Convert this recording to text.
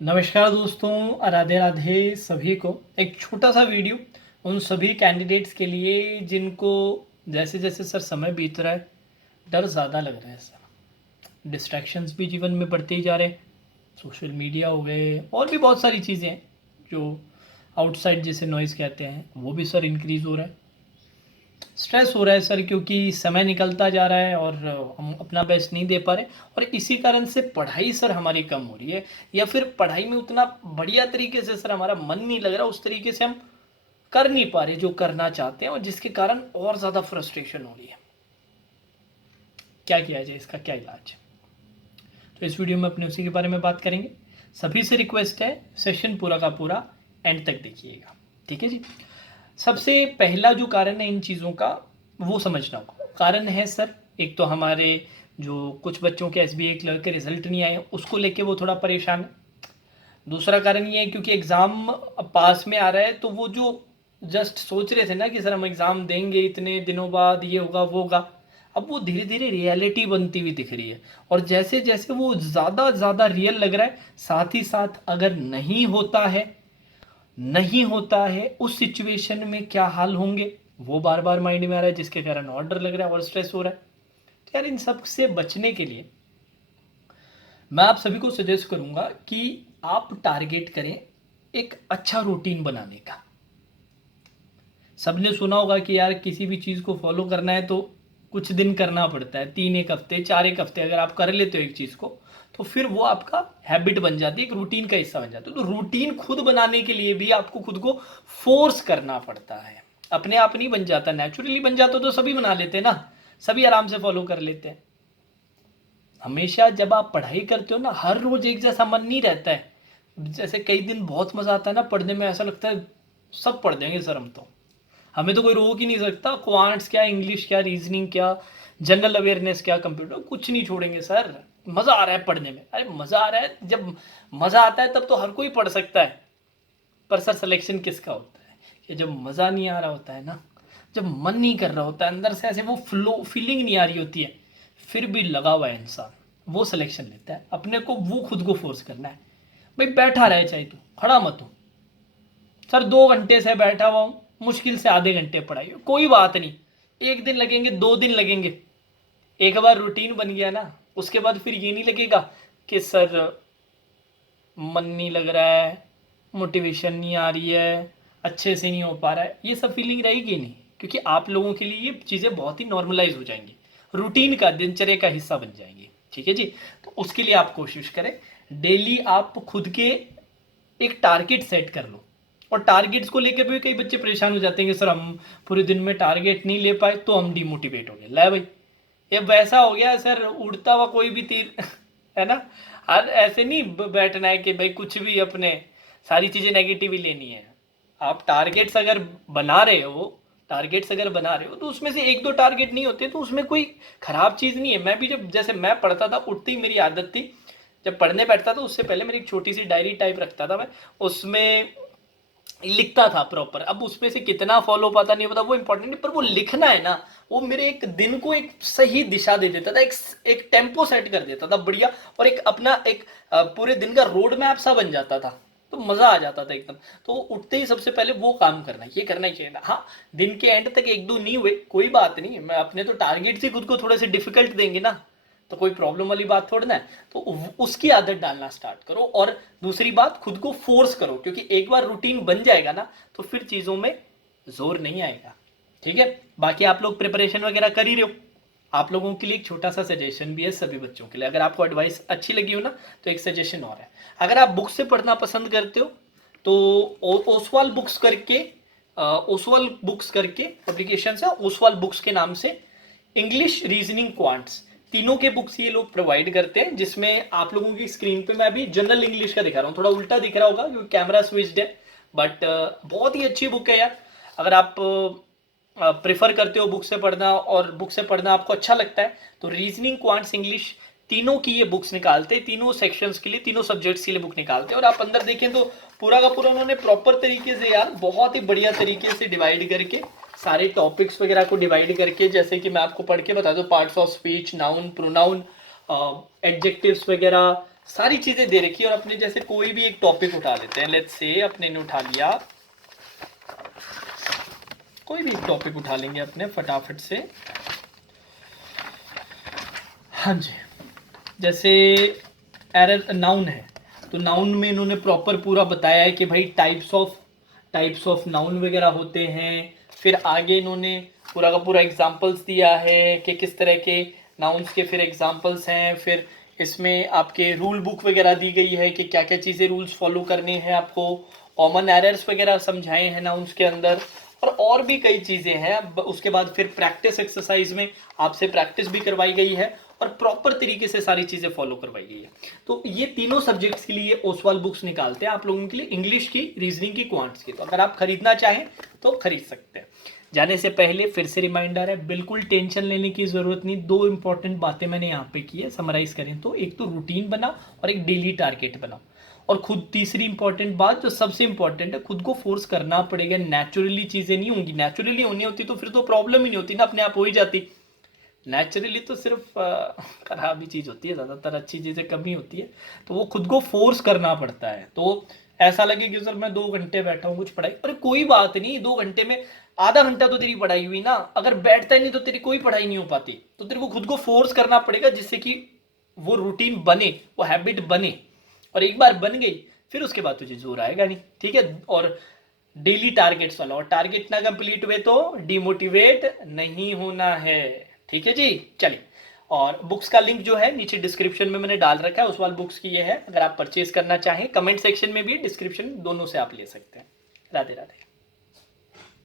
नमस्कार दोस्तों, राधे राधे सभी को। एक छोटा सा वीडियो उन सभी कैंडिडेट्स के लिए जिनको जैसे जैसे सर समय बीत रहा है डर ज़्यादा लग रहा है सर। डिस्ट्रैक्शंस भी जीवन में बढ़ते ही जा रहे हैं। सोशल मीडिया हो गए और भी बहुत सारी चीज़ें हैं जो आउटसाइड जिसे नॉइज़ कहते हैं वो भी सर इंक्रीज़ हो रहा है। स्ट्रेस हो रहा है सर क्योंकि समय निकलता जा रहा है और हम अपना बेस्ट नहीं दे पा रहे और इसी कारण से पढ़ाई सर हमारी कम हो रही है या फिर पढ़ाई में उतना बढ़िया तरीके से सर हमारा मन नहीं लग रहा, उस तरीके से हम कर नहीं पा रहे जो करना चाहते हैं और जिसके कारण और ज़्यादा फ्रस्ट्रेशन हो रही है। क्या किया जाए, इसका क्या इलाज? तो इस वीडियो में अपने उसी के बारे में बात करेंगे। सभी से रिक्वेस्ट है सेशन पूरा का पूरा एंड तक देखिएगा, ठीक है जी। सबसे पहला जो कारण है इन चीज़ों का वो समझना होगा। कारण है सर, एक तो हमारे जो कुछ बच्चों के एसबीए क्लर्क के रिजल्ट नहीं आए उसको लेके वो थोड़ा परेशान है। दूसरा कारण ये है क्योंकि एग्ज़ाम पास में आ रहा है तो वो जो जस्ट सोच रहे थे ना कि सर हम एग्ज़ाम देंगे इतने दिनों बाद, ये होगा वो होगा, अब वो धीरे धीरे रियलिटी बनती हुई दिख रही है। और जैसे जैसे वो ज़्यादा ज़्यादा रियल लग रहा है, साथ ही साथ अगर नहीं होता है उस सिचुएशन में क्या हाल होंगे वो बार बार माइंड में आ रहा है, जिसके कारण और डर लग रहा है और स्ट्रेस हो रहा है। तो यार इन सब से बचने के लिए मैं आप सभी को सजेस्ट करूंगा कि आप टारगेट करें एक अच्छा रूटीन बनाने का। सबने सुना होगा कि यार किसी भी चीज़ को फॉलो करना है तो कुछ दिन करना पड़ता है, 3 एक हफ्ते 4 एक हफ्ते अगर आप कर लेते हो एक चीज़ को तो फिर वो आपका हैबिट बन जाती है, एक रूटीन का हिस्सा बन जाता है। तो रूटीन खुद बनाने के लिए भी आपको खुद को फोर्स करना पड़ता है, अपने आप नहीं बन जाता। नेचुरली बन जाता तो सभी बना लेते हैं ना, सभी आराम से फॉलो कर लेते हैं। हमेशा जब आप पढ़ाई करते हो ना, हर रोज एक जैसा मन नहीं रहता है। जैसे कई दिन बहुत मजा आता है ना पढ़ने में, ऐसा लगता है सब पढ़ देंगे सर हम तो, हमें तो कोई रोक ही नहीं सकता। क्वांट्स क्या, इंग्लिश क्या, रीजनिंग क्या, जनरल अवेयरनेस क्या, कंप्यूटर, कुछ नहीं छोड़ेंगे सर। मजा आ रहा है पढ़ने में, अरे मजा आ रहा है, जब मजा आता है तब तो हर कोई पढ़ सकता है। पर सर सिलेक्शन किसका होता है कि जब मजा नहीं आ रहा होता है ना, जब मन नहीं कर रहा होता है, अंदर से ऐसे वो फ्लो फीलिंग नहीं आ रही होती है, फिर भी लगा हुआ है इंसान, वो सिलेक्शन लेता है। अपने को वो खुद को फोर्स करना है। भाई बैठा रहे चाहे तू, खड़ा मत हो। सर 2 घंटे से बैठा हुआ हूँ, मुश्किल से आधे घंटे पढ़ाई, कोई बात नहीं, एक दिन लगेंगे 2 दिन लगेंगे, एक बार रूटीन बन गया ना उसके बाद फिर ये नहीं लगेगा कि सर मन नहीं लग रहा है, मोटिवेशन नहीं आ रही है, अच्छे से नहीं हो पा रहा है, ये सब फीलिंग रहेगी नहीं, क्योंकि आप लोगों के लिए ये चीज़ें बहुत ही नॉर्मलाइज हो जाएंगी, रूटीन का, दिनचर्या का हिस्सा बन जाएंगी, ठीक है जी। तो उसके लिए आप कोशिश करें, डेली आप खुद के एक टारगेट सेट कर लो। और टारगेट्स को लेकर भी कई बच्चे परेशान हो जाते हैं कि सर हम पूरे दिन में टारगेट नहीं ले पाए तो हम डिमोटिवेट हो गए। ले भाई, ये वैसा हो गया सर, उड़ता हुआ कोई भी तीर है ना। हर ऐसे नहीं बैठना है कि भाई कुछ भी अपने सारी चीज़ें नेगेटिव ही लेनी है। आप टारगेट्स अगर बना रहे हो तो उसमें से एक दो टारगेट नहीं होते तो उसमें कोई खराब चीज़ नहीं है। मैं भी जब जैसे मैं पढ़ता था, उठती ही मेरी आदत थी, जब पढ़ने बैठता था उससे पहले मेरी एक छोटी सी डायरी टाइप रखता था मैं, उसमें लिखता था प्रॉपर। अब उसमें से कितना फॉलो पाता नहीं पता, वो इंपॉर्टेंट नहीं, पर वो लिखना है ना, वो मेरे एक दिन को एक सही दिशा दे देता था, एक टेम्पो सेट कर देता था बढ़िया, और एक अपना एक पूरे दिन का रोड मैप सा बन जाता था। तो मजा आ जाता था एकदम। तो उठते ही सबसे पहले वो काम करना, ये करना ही चाहिए। हाँ, दिन के एंड तक एक दो नहीं हुए कोई बात नहीं, मैं अपने तो टारगेट से खुद को थोड़े से डिफिकल्ट देंगे ना, तो कोई प्रॉब्लम वाली बात थोड़ी ना है। तो उसकी आदत डालना स्टार्ट करो। और दूसरी बात, खुद को फोर्स करो, क्योंकि एक बार रूटीन बन जाएगा ना तो फिर चीज़ों में जोर नहीं आएगा, ठीक है। बाकी आप लोग प्रिपरेशन वगैरह कर ही रहे हो, आप लोगों के लिए एक छोटा सा सजेशन भी है सभी बच्चों के लिए, अगर आपको एडवाइस अच्छी लगी हो ना तो एक सजेशन और है। अगर आप बुक से पढ़ना पसंद करते हो तो ओसवाल बुक्स करके पब्लिकेशन है, ओसवाल बुक्स के नाम से इंग्लिश, रीजनिंग, क्वांट्स, तीनों के बुक्स ये लोग प्रोवाइड करते हैं। जिसमें आप लोगों की स्क्रीन पे मैं अभी जनरल इंग्लिश का दिखा रहा हूँ, थोड़ा उल्टा दिख रहा होगा क्योंकि कैमरा स्विच्ड है, बट बहुत ही अच्छी बुक है यार। अगर आप प्रेफर करते हो बुक से पढ़ना और बुक से पढ़ना आपको अच्छा लगता है तो रीजनिंग, क्वांट्स, इंग्लिश, तीनों की ये बुक्स निकालते हैं, तीनों सेक्शंस के लिए, तीनों सब्जेक्ट्स के लिए बुक निकालते हैं। और आप अंदर देखें तो पूरा का पूरा उन्होंने प्रॉपर तरीके से यार, बहुत ही बढ़िया तरीके से डिवाइड करके, सारे टॉपिक्स वगैरह को डिवाइड करके, जैसे कि मैं आपको पढ़ के बता दूं, parts of speech, noun, pronoun, adjectives वगैरह, सारी चीजें दे रखी है और अपने जैसे कोई भी एक टॉपिक उठा लेते हैं, लेट्स से अपने ने उठा लिया कोई भी एक टॉपिक उठा लेंगे अपने फटाफट से। हाँ जी, जैसे एरर नाउन है, तो नाउन में इन्होंने प्रॉपर पूरा बताया है कि भाई टाइप्स ऑफ नाउन वगैरह होते हैं। फिर आगे इन्होंने पूरा का पूरा एग्जांपल्स दिया है कि किस तरह के नाउन्स के फिर एग्जांपल्स हैं। फिर इसमें आपके रूल बुक वगैरह दी गई है कि क्या क्या चीज़ें रूल्स फॉलो करने हैं आपको। कॉमन एरर्स वगैरह समझाए हैं नाउन्स के अंदर, और भी कई चीज़ें हैं। उसके बाद फिर प्रैक्टिस एक्सरसाइज में आपसे प्रैक्टिस भी करवाई गई है और प्रॉपर तरीके से सारी चीज़ें फॉलो करवाई गई है। तो ये तीनों सब्जेक्ट्स के लिए ओसवाल बुक्स निकालते हैं आप लोगों के लिए, इंग्लिश की, रीजनिंग की, क्वांट्स की। तो अगर आप खरीदना चाहें तो खरीद सकते हैं। जाने से पहले फिर से रिमाइंडर है, बिल्कुल टेंशन लेने की ज़रूरत नहीं। दो इंपॉर्टेंट बातें मैंने यहाँ पे की है, समराइज करें तो एक तो रूटीन बनाओ और एक डेली टारगेट बनाओ। और खुद तीसरी इंपॉर्टेंट बात जो सबसे इंपॉर्टेंट है, खुद को फोर्स करना पड़ेगा। नेचुरली चीज़ें नहीं होंगी, नेचुरली होनी होती तो फिर तो प्रॉब्लम ही नहीं होती ना, अपने आप हो ही जाती। नेचुरली तो सिर्फ खराब ही चीज़ होती है, ज़्यादातर अच्छी चीज़ें कम ही होती है। तो वो खुद को फोर्स करना पड़ता है। तो ऐसा लगे कि सर मैं 2 घंटे बैठा हूँ कुछ पढ़ाई, अरे कोई बात नहीं, 2 घंटे में आधा घंटा तो तेरी पढ़ाई हुई ना। अगर बैठता ही नहीं तो तेरी कोई पढ़ाई नहीं हो पाती। तो तेरे को खुद को फोर्स करना पड़ेगा जिससे कि वो रूटीन बने, वो हैबिट बने। और एक बार बन गई फिर उसके बाद तुझे जोर आएगा नहीं, ठीक है। और डेली टारगेट्स वाला, और टारगेट ना कंप्लीट हुए तो डिमोटिवेट नहीं होना है, ठीक है जी। चलिए, और बुक्स का लिंक जो है नीचे डिस्क्रिप्शन में मैंने डाल रखा है, उस वाल बुक्स की ये है। अगर आप परचेज करना चाहें, कमेंट सेक्शन में भी, डिस्क्रिप्शन, दोनों से आप ले सकते हैं। राधे राधे।